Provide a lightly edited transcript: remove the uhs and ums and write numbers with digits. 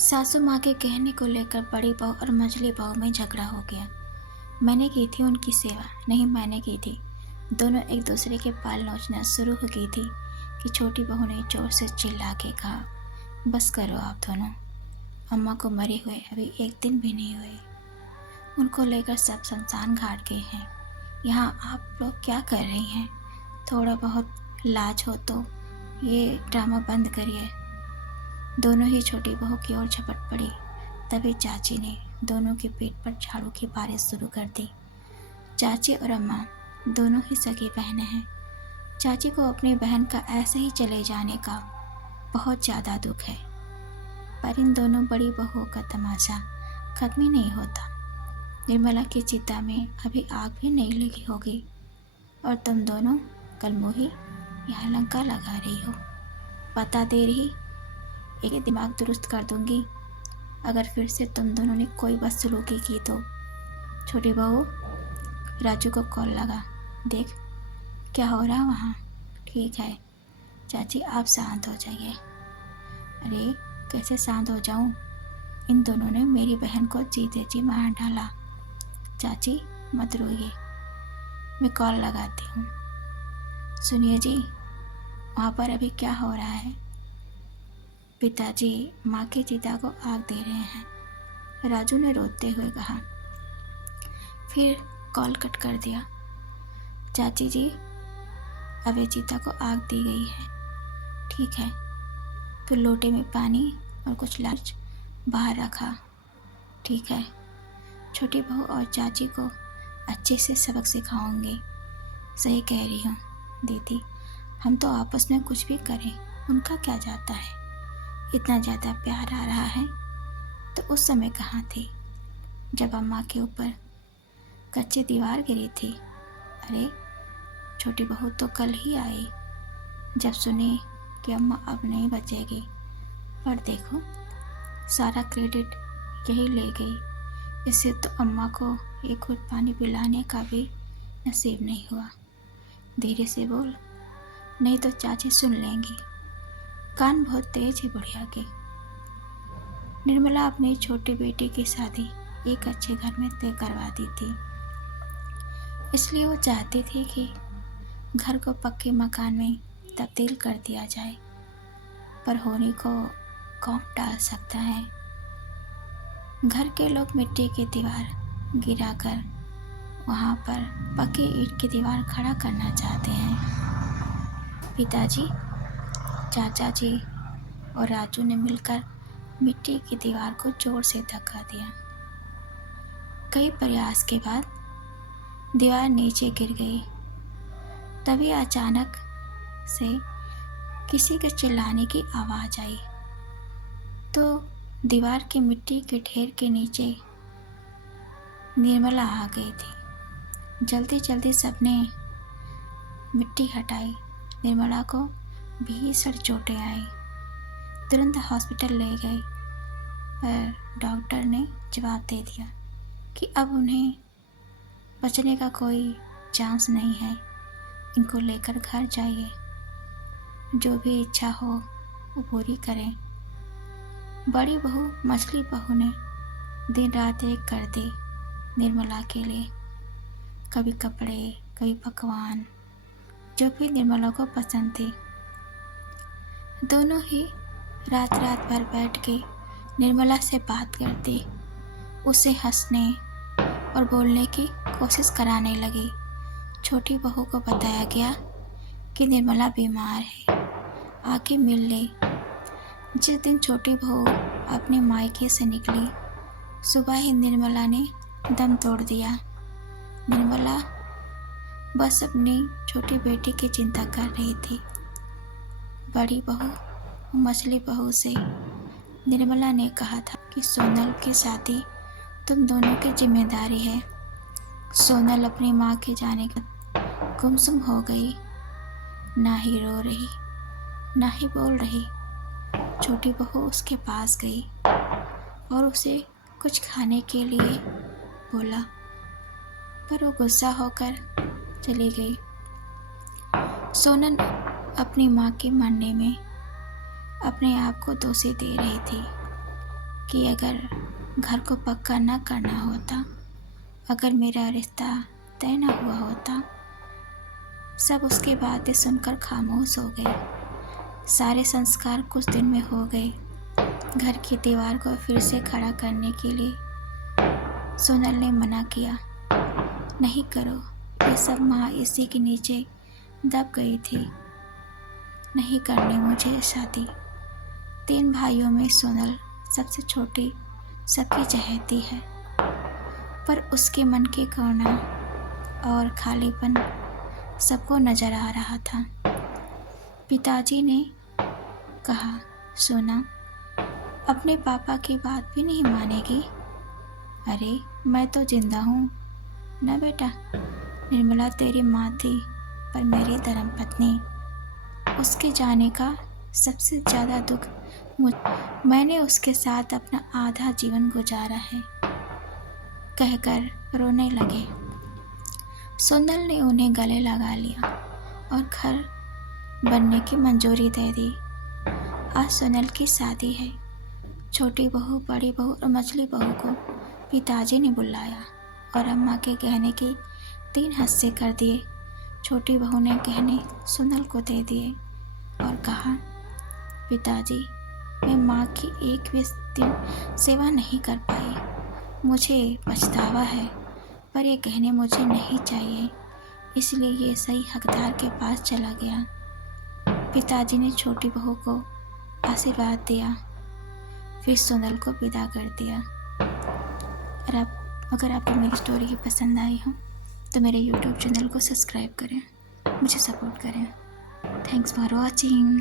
सासू माँ के कहने को लेकर बड़ी बहू और मझली बहू में झगड़ा हो गया। मैंने की थी उनकी सेवा, नहीं मैंने की थी। दोनों एक दूसरे के पाल नोचना शुरू हो गई थी कि छोटी बहू ने जोर से चिल्ला के कहा, बस करो आप दोनों। अम्मा को मरे हुए अभी एक दिन भी नहीं हुए। उनको लेकर सब शमशान घाट गए हैं। यहाँ आप लोग क्या कर रही हैं? थोड़ा बहुत लाज हो तो ये ड्रामा बंद करिए। दोनों ही छोटी बहू की ओर झपट पड़ी। तभी चाची ने दोनों के पेट पर झाड़ू की बारिश शुरू कर दी। चाची और अम्मा दोनों ही सगी बहनें हैं। चाची को अपनी बहन का ऐसे ही चले जाने का बहुत ज़्यादा दुख है, पर इन दोनों बड़ी बहुओं का तमाशा खत्म ही नहीं होता। निर्मला की चिता में अभी आग भी नहीं लगी होगी और तुम दोनों कलमुही यहाँ लंका लगा रही हो। पता दे रही, एक दिमाग दुरुस्त कर दूंगी अगर फिर से तुम दोनों ने कोई बदसलूकी की तो। छोटी बहू, राजू को कॉल लगा, देख क्या हो रहा वहाँ। ठीक है चाची, आप शांत हो जाइए। अरे कैसे शांत हो जाऊँ? इन दोनों ने मेरी बहन को जीते जी मार डाला। चाची मत रोइए, मैं कॉल लगाती हूँ। सुनिए जी, वहाँ पर अभी क्या हो रहा है? पिताजी माँ की चिता को आग दे रहे हैं, राजू ने रोते हुए कहा। फिर कॉल कट कर दिया। चाची जी, अभी चिता को आग दी गई है। ठीक है, तो लोटे में पानी और कुछ लाच बाहर रखा। ठीक है, छोटी बहू और चाची को अच्छे से सबक सिखाऊंगी। सही कह रही हूँ दीदी, हम तो आपस में कुछ भी करें उनका क्या जाता है। इतना ज़्यादा प्यार आ रहा है तो उस समय कहाँ थी जब अम्मा के ऊपर कच्ची दीवार गिरी थी? अरे छोटी बहू तो कल ही आई जब सुनी कि अम्मा अब नहीं बचेगी, पर देखो सारा क्रेडिट यही ले गई। इससे तो अम्मा को एक घूंट पानी पिलाने का भी नसीब नहीं हुआ। धीरे से बोल, नहीं तो चाची सुन लेंगी। कान बहुत तेज है बुढ़िया के। निर्मला अपनी छोटी बेटी की शादी एक अच्छे घर में तय करवा दी थी, इसलिए वो चाहती थी कि घर को पक्के मकान में तब्दील कर दिया जाए, पर होने को कौन टाल सकता है। घर के लोग मिट्टी की दीवार गिराकर वहाँ पर पक्की ईंट की दीवार खड़ा करना चाहते हैं। पिताजी, चाचा जी और राजू ने मिलकर मिट्टी की दीवार को जोर से धक्का दिया। कई प्रयास के बाद दीवार नीचे गिर गई। तभी अचानक से किसी के चिल्लाने की आवाज़ आई तो दीवार की मिट्टी के ढेर के नीचे निर्मला आ गई थी। जल्दी जल्दी सबने मिट्टी हटाई। निर्मला को भीषण चोटें आई। तुरंत हॉस्पिटल ले गए, पर डॉक्टर ने जवाब दे दिया कि अब उन्हें बचने का कोई चांस नहीं है। इनको लेकर घर जाइए, जो भी इच्छा हो वो पूरी करें। बड़ी बहू मछली बहू ने दिन रात एक कर दी निर्मला के लिए। कभी कपड़े, कभी पकवान, जो भी निर्मला को पसंद थे। दोनों ही रात रात भर बैठ के निर्मला से बात करती, उसे हंसने और बोलने की कोशिश कराने लगी। छोटी बहू को बताया गया कि निर्मला बीमार है, आके मिल ले। जिस दिन छोटी बहू अपने मायके से निकली, सुबह ही निर्मला ने दम तोड़ दिया। निर्मला बस अपनी छोटी बेटी की चिंता कर रही थी। बड़ी बहू मछली बहू से निर्मला ने कहा था कि सोनल की शादी तुम दोनों की जिम्मेदारी है। सोनल अपनी माँ के जाने का गुमसुम हो गई, ना ही रो रही ना ही बोल रही। छोटी बहू उसके पास गई और उसे कुछ खाने के लिए बोला, पर वो गुस्सा होकर चली गई। सोनल अपनी माँ के मरने में अपने आप को दोषी दे रही थी। कि अगर घर को पक्का न करना होता, अगर मेरा रिश्ता तय न हुआ होता। सब उसकी बातें सुनकर खामोश हो गए। सारे संस्कार कुछ दिन में हो गए। घर की दीवार को फिर से खड़ा करने के लिए सोनल ने मना किया, नहीं करो, ये सब माँ इसी के नीचे दब गई थी। नहीं करनी मुझे शादी। 3 भाइयों में सोनल सबसे छोटी, सबकी चहेती है, पर उसके मन के कोना और खालीपन सबको नजर आ रहा था। पिताजी ने कहा, सोना, अपने पापा की बात भी नहीं मानेगी? अरे मैं तो जिंदा हूँ न बेटा। निर्मला तेरी माँ थी, पर मेरी धर्मपत्नी। उसके जाने का सबसे ज़्यादा दुख मैंने उसके साथ अपना आधा जीवन गुजारा है, कहकर रोने लगे। सोनल ने उन्हें गले लगा लिया और घर बनने की मंजूरी दे दी। आज सोनल की शादी है। छोटी बहू, बड़ी बहू और मछली बहू को पिताजी ने बुलाया और अम्मा के गहने के 3 हिस्से कर दिए। छोटी बहू ने गहने सोनल को दे दिए और कहा, पिताजी, मैं माँ की एक भी दिन सेवा नहीं कर पाई। मुझे पछतावा है, पर ये गहने मुझे नहीं चाहिए, इसलिए ये सही हकदार के पास चला गया। पिताजी ने छोटी बहू को आशीर्वाद दिया, फिर सोनल को विदा कर दिया। अगर आपको मेरी स्टोरी पसंद आई हो तो मेरे YouTube चैनल को सब्सक्राइब करें, मुझे सपोर्ट करें। Thanks for watching.